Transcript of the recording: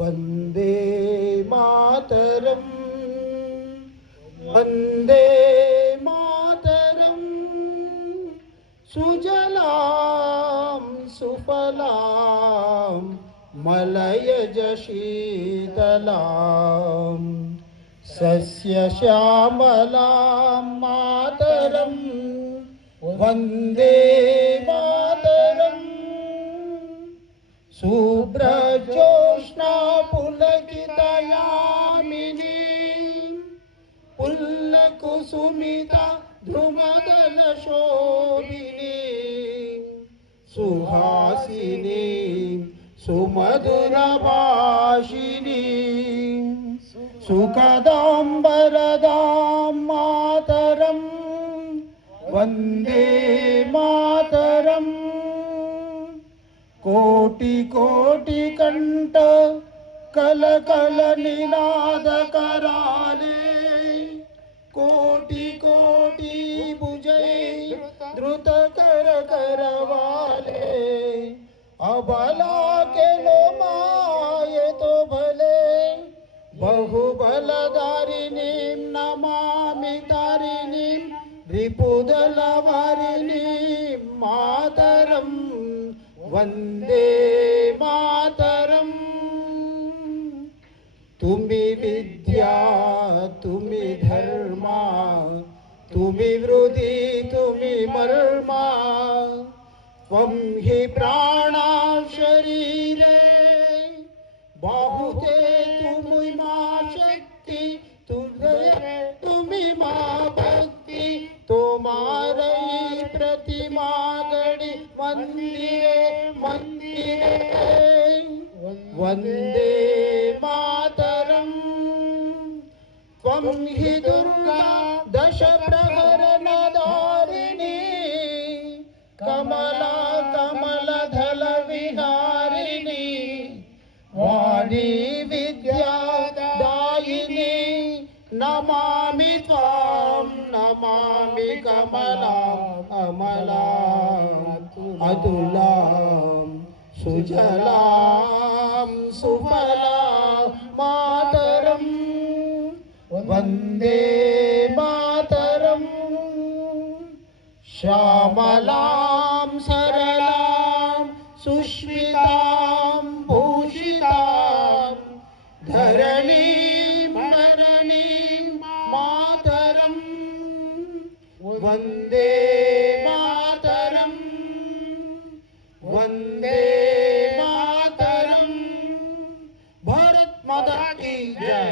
वंदे मातरम, वंदे मातरम, सुजलाम सुफलाम मलयज शीतलाम सस्यश्यामलां मातरं वन्दे मातरं। शुभ्रजोत्स्ना पुलकितयामिनीं पुल्लकुसुमिता द्रुमदलशोभिनीं सुहासिनीं सुमधुरभाषिणीं सुखदां वरदां मातरं वन्दे मातरम्। कोटि कोटि कंठ कल कल निनाद कराले, कोटि कोटि भुजै द्रुत कर करवाले। अबला के लो माये तो भले, बहुबलधारिणीं नमामि तारिणीं रिपुदलवारिणीं मातरं वंदे मातरम। तुम्ही विद्या तुम्ही धर्मा, तुम्ही वृद्धी तुम्ही मर्मा, त्वं हि प्राणा शरीरे बाहुते तुम्ही मा शक्ति, तुम्ही मा भक्ति। तुम्हारी प्रतिमा गढ़ी मंदिरे मंदिरे, वंदे मातरम। त्वं हि दुर्गा दश प्रहरणधारिणी, कमला कमलदल विहारिणी, वाणी विद्यादायिनी। नमामि त्वां नमामि कमलाम् अमलाम् अतुलां सुजलां सुफलां मातरं वन्दे मातरम्। श्यामलां सरलां सुष्मितां भूषितां धरणीं धरणीं मातरं वन्दे मातरं वन्दे मातरं। भारत माता की जय।